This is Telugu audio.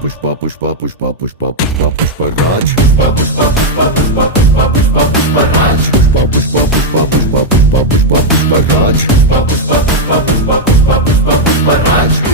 పుష్ప పుష్ప పుష్ప పుష్ప పుష్ప పుష్పరాజ్ పుష్ప పుష్ప పుష్ప పుష్ప పుష్ప పుష్ప పుష్పరాజ్ పుష్ప పుష్ప పుష్ప పుష్ప పుష్ప పుష్ప పుష్పరాజ్ పుష్ప పుష్ప పుష్ప పుష్ప పుష్ప పుష్ప పుష్పరాజ్